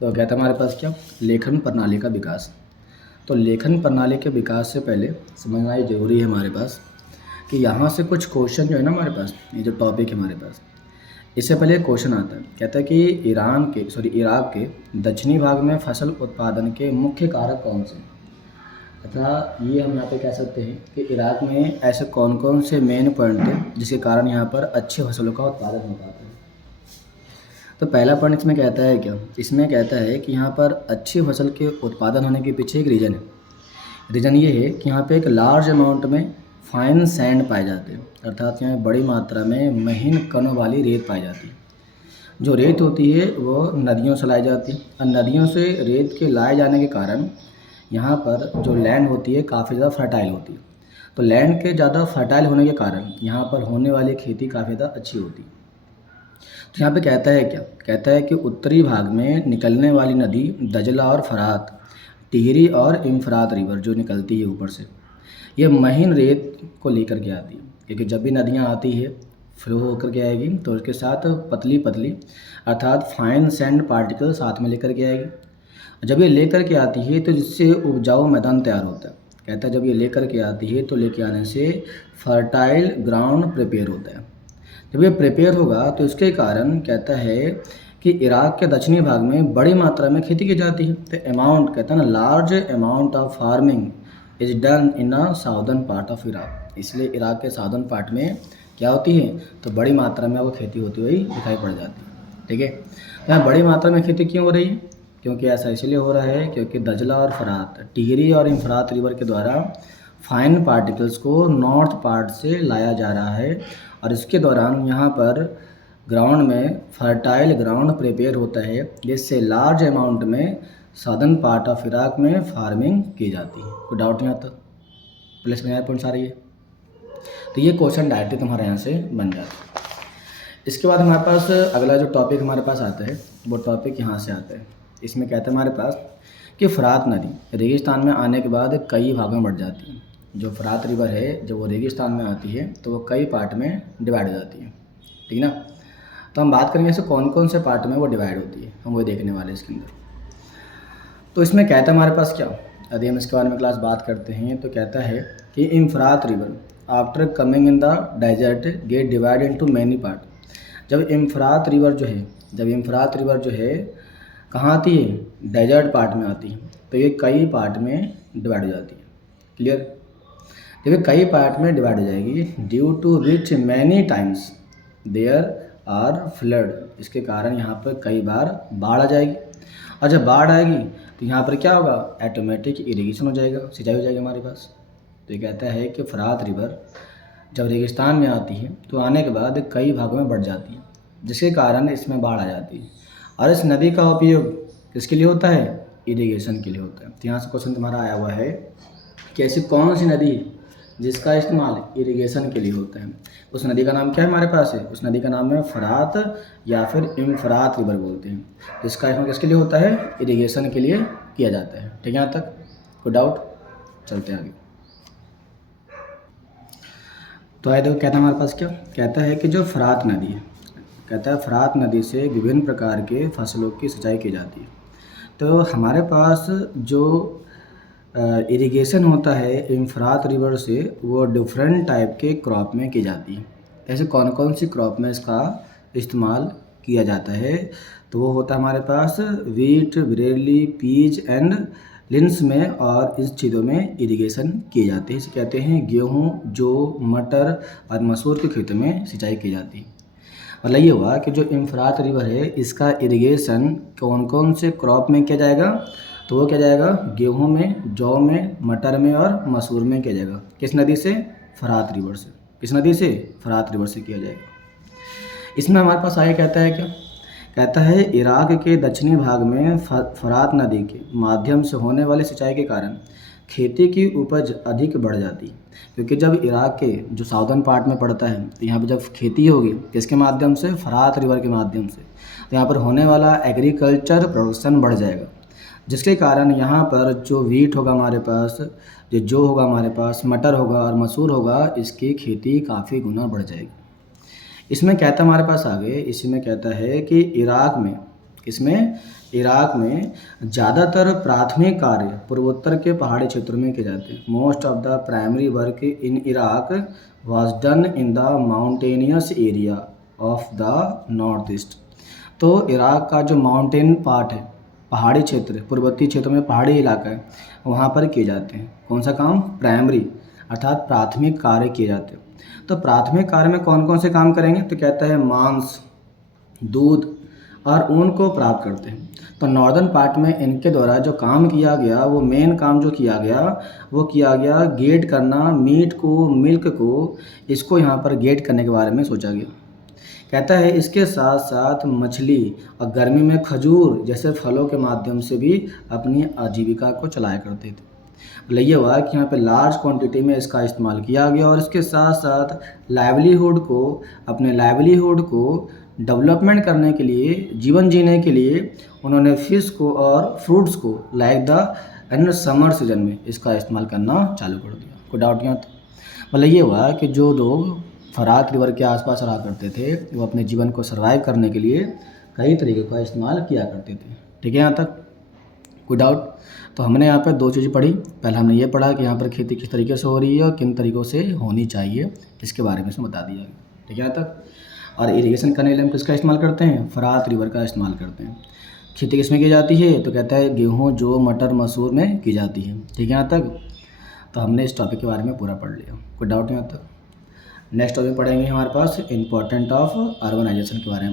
तो कहता है हमारे पास क्या, लेखन प्रणाली का विकास। तो लेखन प्रणाली के विकास से पहले समझना ये ज़रूरी है हमारे पास कि यहाँ से कुछ क्वेश्चन जो है ना हमारे पास, ये जो टॉपिक है हमारे पास, इससे पहले क्वेश्चन आता है। कहता है कि इराक के दक्षिणी भाग में फसल उत्पादन के मुख्य कारक कौन से हैं। तथा ये हम यहाँ पे कह सकते हैं कि इराक में ऐसे कौन कौन से मेन पॉइंट हैं जिसके कारण यहाँ पर अच्छी फसलों का उत्पादन हो पाता है। तो पहला पॉइंट इसमें कहता है क्या, इसमें कहता है कि यहाँ पर अच्छी फसल के उत्पादन होने के पीछे एक रीज़न है। रीज़न ये है कि यहाँ पे एक लार्ज अमाउंट में फाइन सैंड पाए जाते हैं, अर्थात यहाँ बड़ी मात्रा में महीन कणों वाली रेत पाई जाती है। जो रेत होती है वो नदियों से लाई जाती है, और नदियों से रेत के लाए जाने के कारण यहाँ पर जो लैंड होती है काफ़ी ज़्यादा फर्टाइल होती है। तो लैंड के ज़्यादा फर्टाइल होने के कारण यहाँ पर होने वाली खेती काफ़ी ज़्यादा अच्छी होती है। तो यहाँ पे कहता है क्या, कहता है कि उत्तरी भाग में निकलने वाली नदी दजला और फरात, टिहरी और इम्फरात रिवर जो निकलती है ऊपर से, ये महीन रेत को लेकर के आती है। क्योंकि जब भी नदियाँ आती है फ्लो होकर के आएगी तो उसके साथ पतली पतली अर्थात फाइन सैंड पार्टिकल साथ में लेकर के आएगी। जब ये लेकर के आती है तो जिससे उपजाऊ मैदान तैयार होता है। कहता है जब ये लेकर के आती है तो लेके आने से फर्टाइल ग्राउंड प्रिपेयर होता है। जब ये प्रिपेयर होगा तो इसके कारण कहता है कि इराक के दक्षिणी भाग में बड़ी मात्रा में खेती की जाती है। तो अमाउंट कहता है ना, large amount of farming is done in a southern part of Iraq. इसलिए इराक के साउदर्न पार्ट में क्या होती है, तो बड़ी मात्रा में आपको खेती होती हुई दिखाई पड़ जाती है। ठीक है, तो यहाँ बड़ी मात्रा में खेती क्यों हो रही है, क्योंकि ऐसा इसलिए हो रहा है क्योंकि दजला और फरात, टिहरी और इम्फरात रिवर के द्वारा फाइन पार्टिकल्स को नॉर्थ पार्ट से लाया जा रहा है, और इसके दौरान यहाँ पर ग्राउंड में फर्टाइल ग्राउंड प्रिपेयर होता है, जिससे लार्ज अमाउंट में साउदर्न पार्ट ऑफ इराक में फार्मिंग की जाती है। कोई डाउट नहीं आता, प्लस में पॉइंट आ रही है। तो ये क्वेश्चन डायरेक्टली तुम्हारे यहाँ से बन जाता है। इसके बाद हमारे पास अगला जो टॉपिक हमारे पास आता है वो टॉपिक यहाँ से आता है। इसमें कहता है हमारे पास कि फरात नदी रेगिस्तान में आने के बाद कई भागों में बढ़ जाती है। जो फरात रिवर है जब वो रेगिस्तान में आती है तो वो कई पार्ट में डिवाइड हो जाती है। ठीक ना, तो हम बात करेंगे ऐसे कौन कौन से पार्ट में वो डिवाइड होती है, हम वो देखने वाले इसके अंदर। तो इसमें कहता है हमारे पास क्या, यदि हम इसके बारे में क्लास बात करते हैं तो कहता है कि Euphrates river after coming in the desert get divide into many part. जब इम्फरात रिवर जो है कहाँ आती है, डेजर्ट पार्ट में आती है, तो ये कई पार्ट में डिवाइड हो जाती है। क्लियर, जब ये कई पार्ट में डिवाइड हो जाएगी due to which many times there are flood, इसके कारण यहाँ पर कई बार बाढ़ आ जाएगी। और जब बाढ़ आएगी तो यहाँ पर क्या होगा, ऑटोमेटिक इरिगेशन हो जाएगा, सिंचाई हो जाएगी हमारे पास। तो ये कहता है कि फरात रिवर जब रेगिस्तान में आती है तो आने के बाद कई भागों में बढ़ जाती है, जिसके कारण इसमें बाढ़ आ जाती है। और इस नदी का उपयोग किसके लिए होता है, इरिगेशन के लिए होता है। तो यहाँ से क्वेश्चन तुम्हारा आया हुआ है कि ऐसी कौन सी नदी जिसका इस्तेमाल इरिगेशन के लिए होता है। उस नदी का नाम क्या है हमारे पास है, उस नदी का नाम है फरात या फिर इम्फरात रिवर बोलते हैं, जिसका इस्तेमाल किसके लिए होता है, इरिगेशन के लिए किया जाता है। ठीक है, यहाँ तक कोई डाउट, चलते हैं आगे। तो आए देखो कहता है हमारे पास क्या, कहता है कि जो फरात नदी है, कहता है फरात नदी से विभिन्न प्रकार के फसलों की सिंचाई की जाती है। तो हमारे पास जो इरिगेशन होता है इम्फरात रिवर से वो डिफरेंट टाइप के क्रॉप में की जाती है। ऐसे कौन कौन सी क्रॉप में इसका इस्तेमाल किया जाता है, तो वो होता है हमारे पास वीट, बरेली, पीज एंड लिंस में, और इस चीज़ों में इरिगेशन किए जाते हैं। इसे कहते हैं गेहूँ, जौ, मटर और मसूर के खेतों में सिंचाई की जाती है। मतलब ये हुआ कि जो इम्फरात रिवर है इसका इरिगेशन कौन कौन से क्रॉप में किया जाएगा, तो वो क्या जाएगा, गेहूं में, जौ में, मटर में और मसूर में किया जाएगा। किस नदी से, फरात रिवर से। किस नदी से, फरात रिवर से किया जाएगा। इसमें हमारे पास आगे कहता है क्या, कहता है इराक के दक्षिणी भाग में फरात नदी के माध्यम से होने वाली सिंचाई के कारण खेती की उपज अधिक बढ़ जाती है। क्योंकि जब इराक के जो साउदर्न पार्ट में पड़ता है तो यहाँ पर जब खेती होगी किसके माध्यम से, फरात रिवर के माध्यम से, तो यहाँ पर होने वाला एग्रीकल्चर प्रोडक्शन बढ़ जाएगा, जिसके कारण यहाँ पर जो वीट होगा हमारे पास, जो जौ होगा हमारे पास, मटर होगा और मसूर होगा, इसकी खेती काफ़ी गुना बढ़ जाएगी। इसमें कहता है हमारे पास आगे, इसी में कहता है कि इराक में इसमें इराक में ज़्यादातर प्राथमिक कार्य पूर्वोत्तर के पहाड़ी क्षेत्रों में किए जाते हैं। Most of the primary work in Iraq was done in the mountainous area of the north east. तो इराक का जो माउंटेन पार्ट है, पहाड़ी क्षेत्र, पूर्वोत्तरी क्षेत्र में पहाड़ी इलाका है, वहाँ पर किए जाते हैं। कौन सा काम? प्राइमरी अर्थात प्राथमिक कार्य किए जाते हैं। तो प्राथमिक कार्य में कौन कौन से काम करेंगे? तो कहता है मांस, दूध और ऊन को प्राप्त करते हैं। तो नॉर्दर्न पार्ट में इनके द्वारा जो काम किया गया, वो मेन काम जो किया गया वो किया गया गेट करना, मीट को, मिल्क को, इसको यहाँ पर गेट करने के बारे में सोचा गया। कहता है इसके साथ साथ मछली और गर्मी में खजूर जैसे फलों के माध्यम से भी अपनी आजीविका को चलाया करते थे। मतलब ये हुआ कि यहाँ पे लार्ज क्वांटिटी में इसका इस्तेमाल किया गया और इसके साथ साथ अपने लाइवलीहुड को डेवलपमेंट करने के लिए, जीवन जीने के लिए उन्होंने फिश को और फ्रूट्स को लाइक द समर सीजन में इसका इस्तेमाल करना चालू कर दिया। कोई डाउट यहाँ था? मतलब ये हुआ कि जो लोग फरात रिवर के आसपास रहा करते थे वो अपने जीवन को सर्वाइव करने के लिए कई तरीक़ों का इस्तेमाल किया करते थे। ठीक है यहाँ तक? कोई डाउट? तो हमने यहाँ पर दो चीज़ें पढ़ी। पहले हमने ये पढ़ा कि यहाँ पर खेती किस तरीके से हो रही है और किन तरीक़ों से होनी चाहिए, इसके बारे में इसमें बता दिया गया। ठीक है यहाँ तक? और इरिगेशन करने के लिए हम किसका इस्तेमाल करते हैं? फरात रिवर का इस्तेमाल करते हैं। खेती किस में की जाती है? तो कहता है गेहूँ, जौ, मटर, मसूर में की जाती है। ठीक है यहाँ तक? तो हमने इस टॉपिक के बारे में पूरा पढ़ लिया। कोई डाउट यहाँ तक? नेक्स्ट टॉपिक पढ़ेंगे हमारे पास इम्पोर्टेंट ऑफ अर्बनाइजेशन के बारे में।